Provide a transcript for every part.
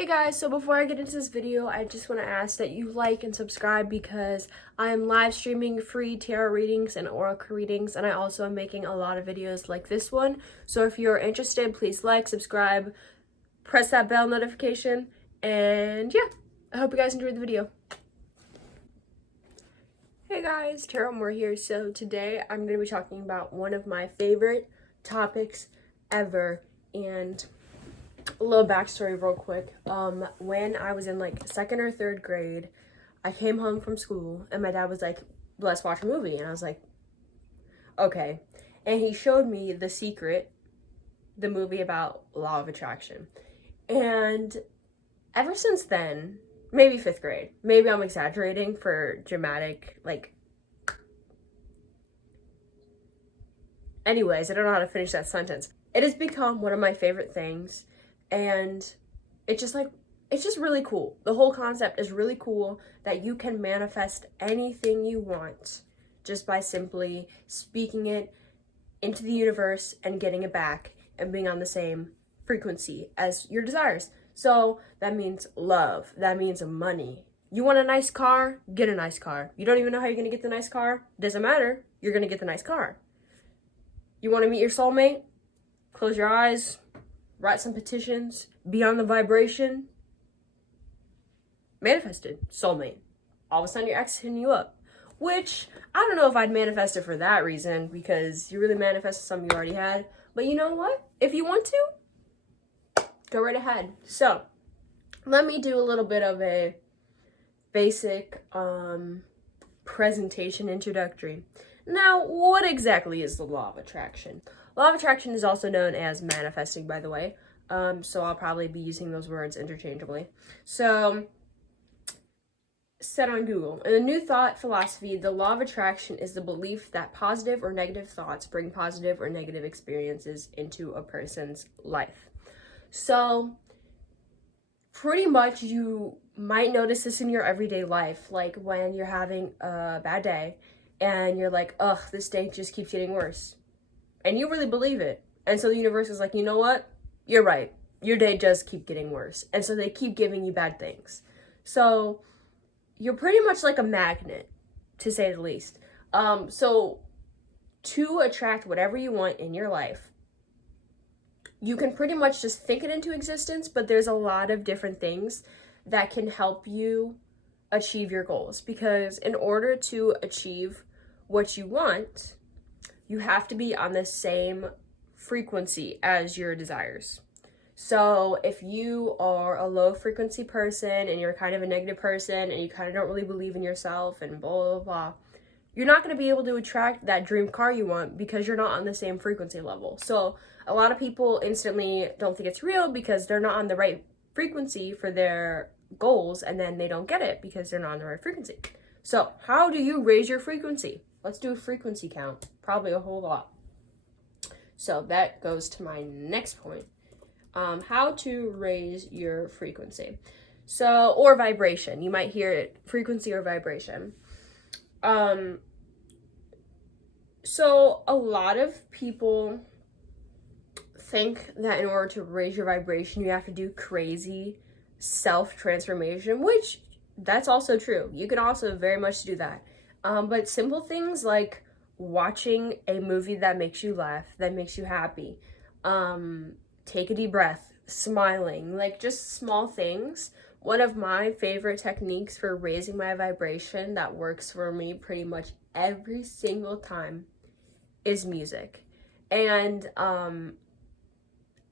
Hey guys, so before I get into this video, I just want to ask that you like and subscribe because I am live streaming free tarot readings and oracle readings, and I also am making a lot of videos like this one. So if you're interested, please like, subscribe, press that bell notification, and yeah, I hope you guys enjoyed the video. Hey guys, TarotMoore here. So today I'm going to be talking about one of my favorite topics ever, and a little backstory real quick. When I was in like second or third grade, I came home from school and my dad was like, let's watch a movie. And I was like, okay. And he showed me The Secret, the movie about law of attraction. And ever since then, maybe fifth grade, maybe I'm exaggerating for dramatic, anyways, I don't know how to finish that sentence. It has become one of my favorite things. And it's just really cool. The whole concept is really cool that you can manifest anything you want just by simply speaking it into the universe and getting it back and being on the same frequency as your desires. So that means love. That means money. You want a nice car? Get a nice car. You don't even know how you're going to get the nice car? Doesn't matter. You're going to get the nice car. You want to meet your soulmate? Close your eyes. Write some petitions, be on the vibration, manifested, soulmate. All of a sudden your ex hitting you up, which I don't know if I'd manifest it for that reason, because you really manifested something you already had. But you know what? If you want to, go right ahead. So let me do a little bit of a basic presentation introductory. Now, what exactly is the law of attraction? Law of attraction is also known as manifesting, by the way. So I'll probably be using those words interchangeably. So, said on Google, in the New Thought philosophy, the law of attraction is the belief that positive or negative thoughts bring positive or negative experiences into a person's life. So, pretty much you might notice this in your everyday life, like when you're having a bad day and you're like, ugh, this day just keeps getting worse. And you really believe it. And so the universe is like, you know what? You're right. Your day does keep getting worse. And so they keep giving you bad things. So you're pretty much like a magnet, to say the least. So to attract whatever you want in your life, you can pretty much just think it into existence, but there's a lot of different things that can help you achieve your goals. Because in order to achieve what you want, you have to be on the same frequency as your desires. So if you are a low frequency person and you're kind of a negative person and you kind of don't really believe in yourself and blah, blah, blah, you're not going to be able to attract that dream car you want because you're not on the same frequency level. So a lot of people instantly don't think it's real because they're not on the right frequency for their goals, and then they don't get it because they're not on the right frequency. So how do you raise your frequency? Let's do a frequency count. Probably a whole lot. So that goes to my next point. How to raise your frequency. So, or vibration. You might hear it, frequency or vibration. So a lot of people think that in order to raise your vibration, you have to do crazy self-transformation, which that's also true. You can also very much do that. But simple things like watching a movie that makes you laugh, that makes you happy, take a deep breath, smiling, like just small things. One of my favorite techniques for raising my vibration that works for me pretty much every single time is music. And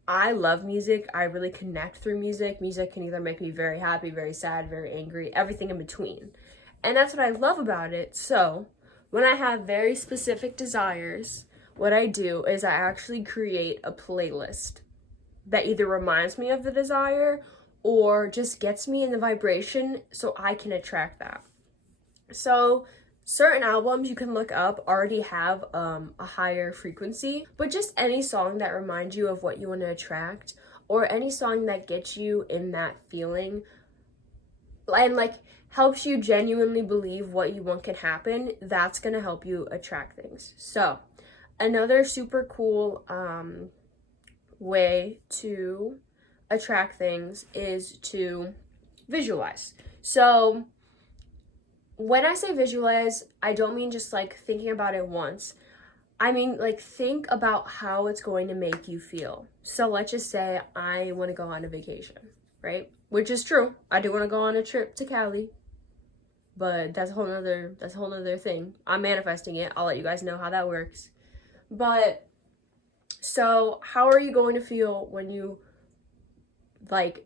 I love music. I really connect through music. Music can either make me very happy, very sad, very angry, everything in between. And that's what I love about it. So when I have very specific desires, what I do is I actually create a playlist that either reminds me of the desire or just gets me in the vibration so I can attract that. So certain albums you can look up already have a higher frequency, but just any song that reminds you of what you want to attract, or any song that gets you in that feeling and like helps you genuinely believe what you want can happen, that's gonna help you attract things. So another super cool way to attract things is to visualize. So when I say visualize, I don't mean just like thinking about it once. I mean, like, think about how it's going to make you feel. So let's just say I want to go on a vacation, right? Which is true. I do want to go on a trip to Cali, but that's a whole nother thing. I'm manifesting it. I'll let you guys know how that works. But so how are you going to feel when you like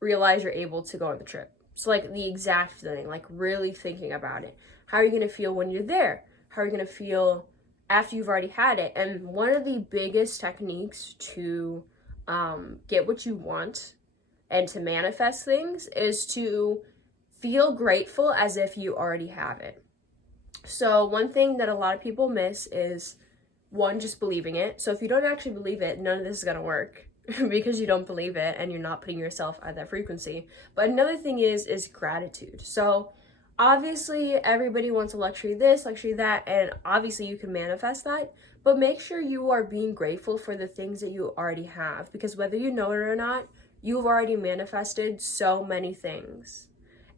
realize you're able to go on the trip? So like the exact thing, like really thinking about it. How are you going to feel when you're there? How are you going to feel after you've already had it? And one of the biggest techniques to get what you want and to manifest things is to feel grateful as if you already have it. So one thing that a lot of people miss is, one, just believing it. So if you don't actually believe it, none of this is going to work because you don't believe it and you're not putting yourself at that frequency. But another thing is gratitude. So obviously everybody wants a luxury this, luxury that, and obviously you can manifest that, but make sure you are being grateful for the things that you already have, because whether you know it or not, you've already manifested so many things.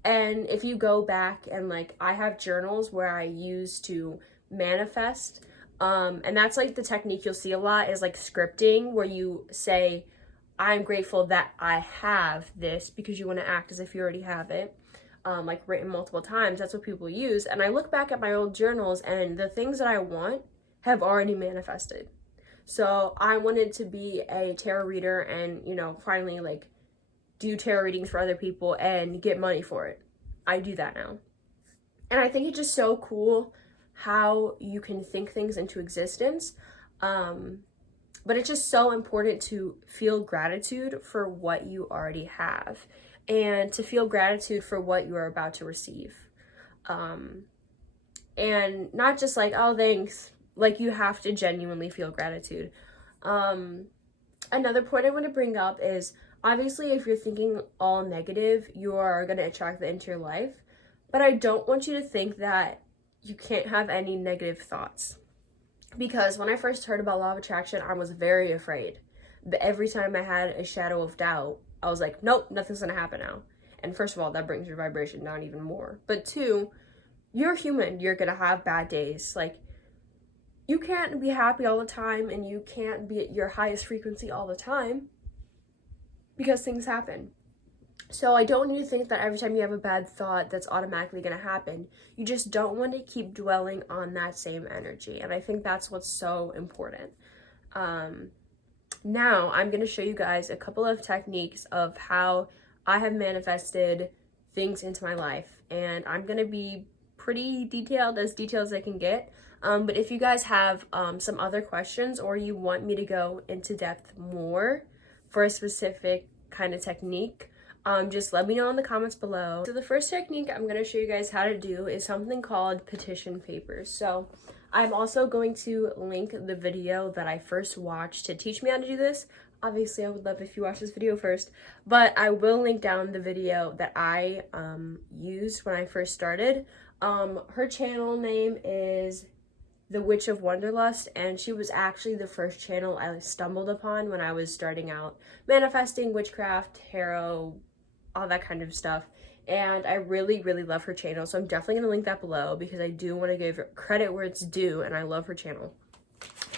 And if you go back and like, I have journals where I use to manifest, and that's like the technique you'll see a lot is like scripting, where you say, I'm grateful that I have this, because you want to act as if you already have it. Like written multiple times. That's what people use. And I look back at my old journals and the things that I want have already manifested. So I wanted to be a tarot reader and, you know, finally like do tarot readings for other people and get money for it. I do that now. And I think it's just so cool how you can think things into existence. But it's just so important to feel gratitude for what you already have, and to feel gratitude for what you are about to receive. And not just like, oh, thanks. Like, you have to genuinely feel gratitude. Another point I want to bring up is, obviously, if you're thinking all negative, you are going to attract that into your life. But I don't want you to think that you can't have any negative thoughts. Because when I first heard about law of attraction, I was very afraid. But every time I had a shadow of doubt, I was like, nope, nothing's gonna happen now. And first of all, that brings your vibration down even more. But two, you're human. You're gonna have bad days. Like, you can't be happy all the time, and you can't be at your highest frequency all the time, because things happen. So I don't want you to think that every time you have a bad thought, that's automatically gonna happen. You just don't want to keep dwelling on that same energy. And I think that's what's so important. Now I'm going to show you guys a couple of techniques of how I have manifested things into my life. And I'm going to be pretty detailed as I can get. But if you guys have some other questions, or you want me to go into depth more for a specific kind of technique, just let me know in the comments below. So the first technique I'm going to show you guys how to do is something called petition papers. So I'm also going to link the video that I first watched to teach me how to do this. Obviously, I would love if you watch this video first, but I will link down the video that I used when I first started. Her channel name is The Witch of Wonderlust, and she was actually the first channel I stumbled upon when I was starting out manifesting, witchcraft, tarot, all that kind of stuff. And I really, really love her channel. So I'm definitely going to link that below, because I do want to give her credit where it's due, and I love her channel.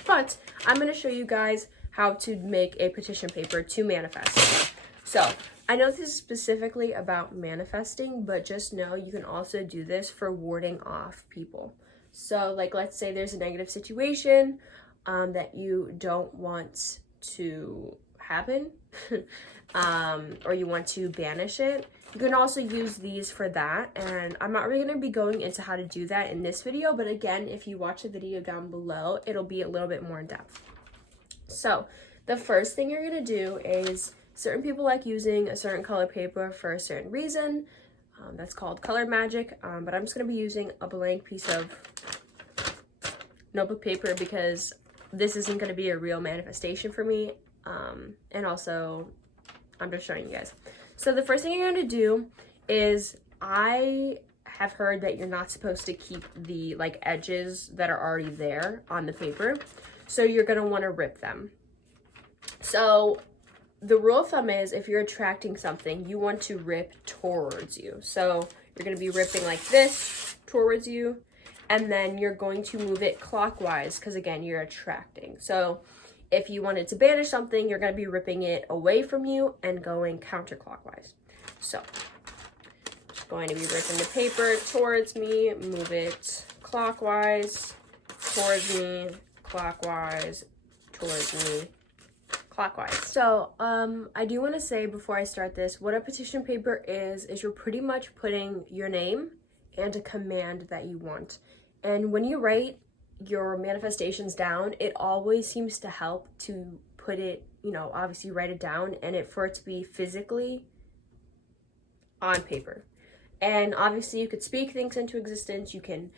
But I'm going to show you guys how to make a petition paper to manifest. So I know this is specifically about manifesting, but just know you can also do this for warding off people. So like, let's say there's a negative situation that you don't want to happen, or you want to banish it. You can also use these for that, and I'm not really going to be going into how to do that in this video, but again, if you watch the video down below, it'll be a little bit more in depth. So the first thing you're going to do is, certain people like using a certain color paper for a certain reason. That's called color magic, but I'm just going to be using a blank piece of notebook paper, because this isn't going to be a real manifestation for me, and also I'm just showing you guys. So the first thing you're going to do is, I have heard that you're not supposed to keep the like edges that are already there on the paper, so you're going to want to rip them. So the rule of thumb is if you're attracting something, you want to rip towards you. So you're going to be ripping like this towards you, and then you're going to move it clockwise because, again, you're attracting. So if you wanted to banish something, you're going to be ripping it away from you and going counterclockwise. So just going to be ripping the paper towards me, move it clockwise, towards me, clockwise, towards me, clockwise. So I do want to say before I start this, what a petition paper is you're pretty much putting your name and a command that you want. And when you write your manifestations down, it always seems to help to put it, you know, obviously write it down and for it to be physically on paper. And obviously you could speak things into existence, you can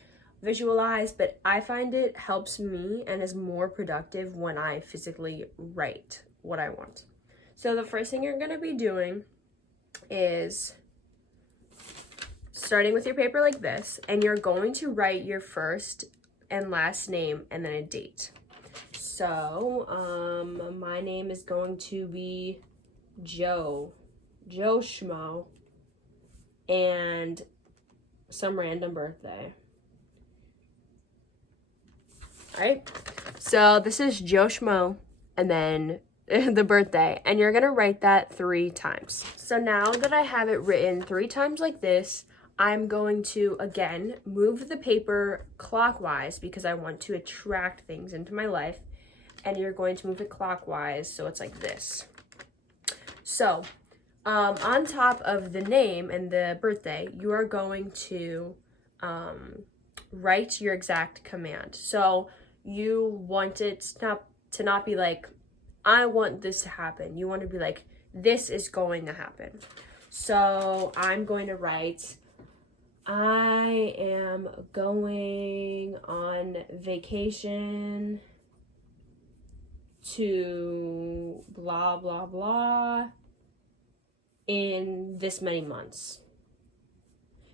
visualize, but I find it helps me and is more productive when I physically write what I want. So the first thing you're going to be doing is starting with your paper like this, and you're going to write your first and last name and then a date. So my name is going to be Joe Schmo, and some random birthday. Right? So this is Joe Schmo, and then the birthday, and you're gonna write that 3 times. So now that I have it written 3 times like this, I'm going to, again, move the paper clockwise because I want to attract things into my life, and you're going to move it clockwise so it's like this. So on top of the name and the birthday, you are going to write your exact command. So you want it to not be like, I want this to happen. You want to be like, this is going to happen. So I'm going to write, I am going on vacation to blah, blah, blah in this many months.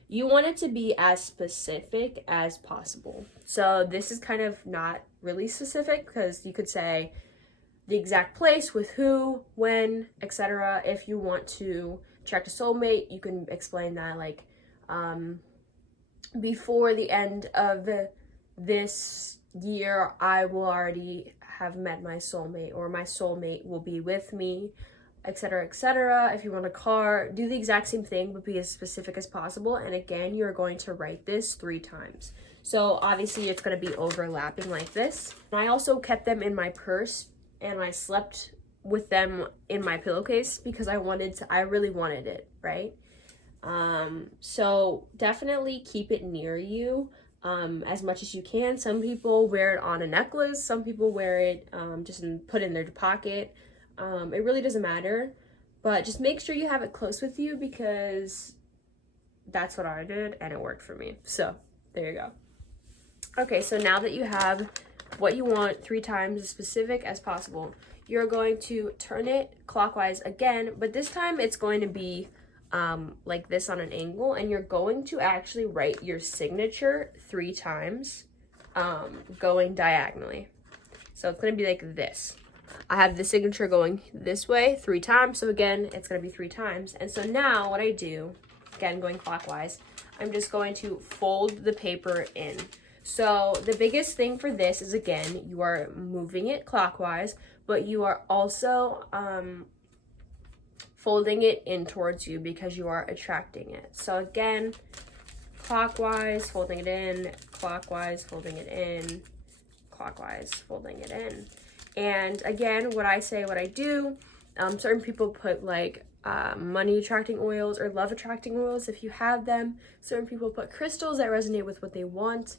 You want it to be as specific as possible. So this is kind of not really specific because you could say the exact place with who, when, etc. If you want to attract a soulmate, you can explain that like before the end of this year, I will already have met my soulmate, or my soulmate will be with me, etc., etc. If you want a car, do the exact same thing, but be as specific as possible. And again, you're going to write this 3 times. So obviously it's going to be overlapping like this. And I also kept them in my purse, and I slept with them in my pillowcase because I really wanted it, right? So definitely keep it near you as much as you can. Some people wear it on a necklace, some people wear it just put it in their pocket. It really doesn't matter, but just make sure you have it close with you because that's what I did and it worked for me. So there you go. Okay, so now that you have what you want 3 times as specific as possible, you're going to turn it clockwise again, but this time it's going to be like this on an angle, and you're going to actually write your signature 3 times going diagonally. So it's going to be like this. I have the signature going this way 3 times, so again, it's going to be 3 times. And so now what I do, again, going clockwise, I'm just going to fold the paper in. So the biggest thing for this is, again, you are moving it clockwise, but you are also folding it in towards you because you are attracting it. So again, clockwise, folding it in, clockwise, folding it in, clockwise, folding it in. And again, what I say, what I do, certain people put like money attracting oils or love attracting oils if you have them. Certain people put crystals that resonate with what they want.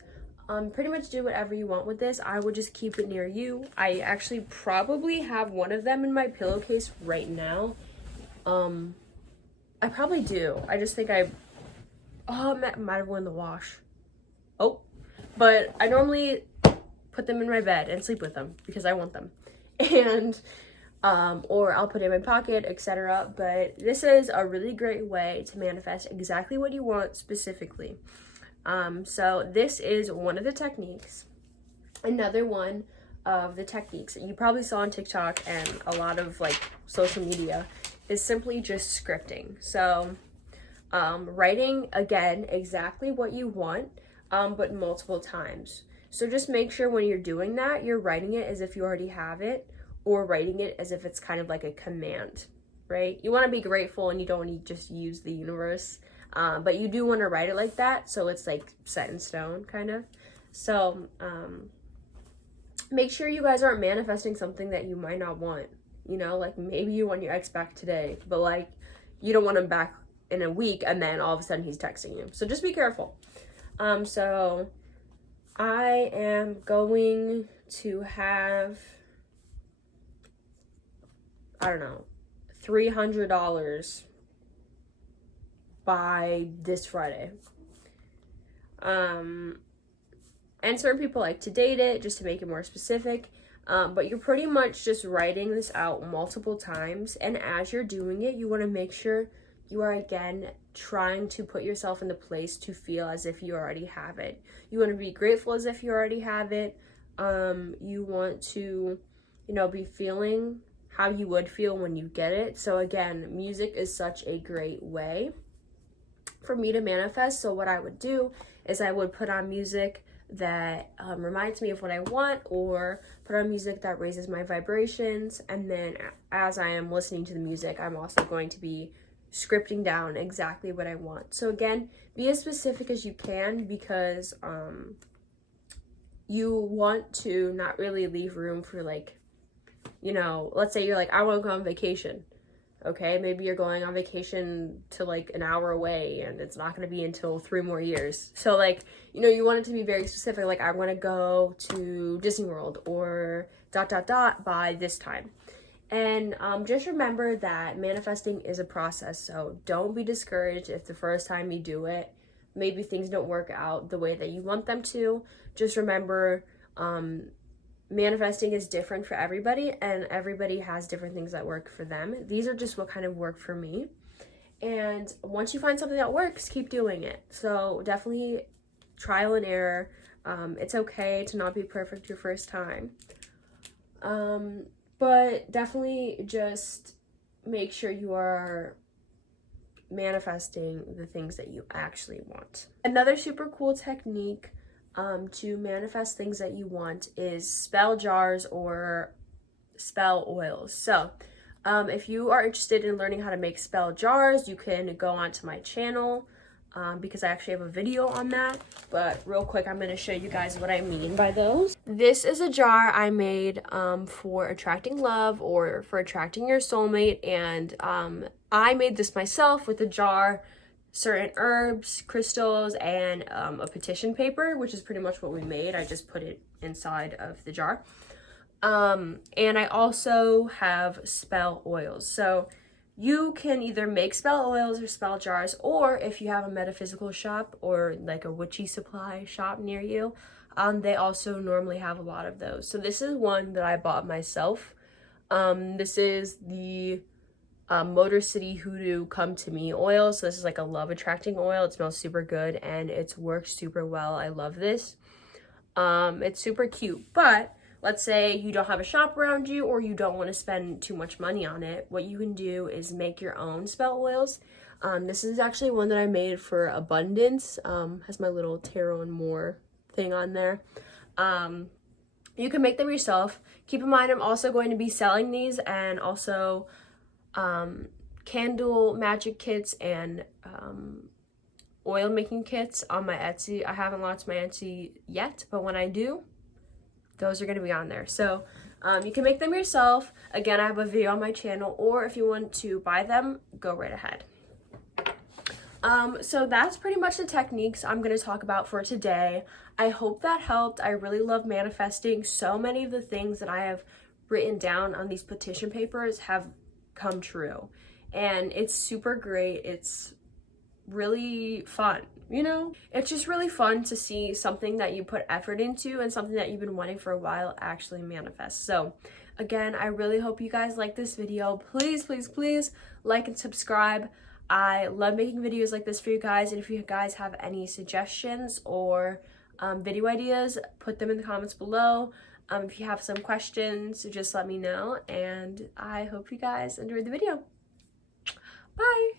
Pretty much do whatever you want with this. I would just keep it near you. I actually probably have one of them in my pillowcase right now. I probably do. I just think I might have went in the wash. Oh, but I normally put them in my bed and sleep with them because I want them. And or I'll put it in my pocket, etc. But this is a really great way to manifest exactly what you want specifically. So this is one of the techniques. Another one of the techniques that you probably saw on TikTok and a lot of like social media is simply just scripting. So writing again exactly what you want, but multiple times. So just make sure when you're doing that, you're writing it as if you already have it, or writing it as if it's kind of like a command, right? You want to be grateful and you don't want to just use the universe, but you do want to write it like that so it's like set in stone kind of. So make sure you guys aren't manifesting something that you might not want. You know, like maybe you want your ex back today, but like you don't want him back in a week and then all of a sudden he's texting you. So just be careful. So I am going to have, I don't know, $300 by this Friday. And certain people like to date it just to make it more specific. But you're pretty much just writing this out multiple times. And as you're doing it, you want to make sure you are again trying to put yourself in the place to feel as if you already have it. You want to be grateful as if you already have it. You want to, you know, be feeling how you would feel when you get it. So again, music is such a great way for me to manifest. So what I would do is I would put on music that reminds me of what I want, or put on music that raises my vibrations. And then as I am listening to the music, I'm also going to be scripting down exactly what I want. So again, be as specific as you can, because you want to not really leave room for, like, you know, let's say you're like, I want to go on vacation. Okay, maybe you're going on vacation to like an hour away and it's not going to be until 3 more years. So like, you know, you want it to be very specific. Like, I want to go to Disney World or ... by this time. And just remember that manifesting is a process. So don't be discouraged if the first time you do it, maybe things don't work out the way that you want them to. Just remember, manifesting is different for everybody, and everybody has different things that work for them. These are just what kind of work for me. And once you find something that works, keep doing it. So definitely trial and error. It's okay to not be perfect your first time. But definitely just make sure you are manifesting the things that you actually want. Another super cool technique to manifest things that you want is spell jars or spell oils. So if you are interested in learning how to make spell jars, you can go onto my channel, because I actually have a video on that. But real quick, I'm going to show you guys what I mean by those. This is a jar I made for attracting love, or for attracting your soulmate. And I made this myself with a jar, certain herbs, crystals, and a petition paper, which is pretty much what we made. I just put it inside of the jar. And I also have spell oils. So you can either make spell oils or spell jars, or if you have a metaphysical shop or like a witchy supply shop near you, they also normally have a lot of those. So this is one that I bought myself. This is the Motor City Hoodoo Come To Me oil. So this is like a love attracting oil. It smells super good and it's worked super well. I love this. It's super cute, but let's say you don't have a shop around you, or you don't want to spend too much money on it. What you can do is make your own spell oils. This is actually one that I made for abundance. Has my little TarotMooreOfficial thing on there. You can make them yourself. Keep in mind, I'm also going to be selling these, and also candle magic kits and oil making kits on my Etsy. I haven't launched my Etsy yet, but when I do, those are going to be on there. So you can make them yourself. Again, I have a video on my channel, or if you want to buy them, go right ahead. So that's pretty much the techniques I'm going to talk about for today. I hope that helped. I really love manifesting. So many of the things that I have written down on these petition papers have come true, and it's super great. It's really fun, you know? It's just really fun to see something that you put effort into and something that you've been wanting for a while actually manifest. So again, I really hope you guys like this video. Please, please, please like and subscribe. I love making videos like this for you guys, and if you guys have any suggestions or video ideas, put them in the comments below. If you have some questions, just let me know, and I hope you guys enjoyed the video. Bye!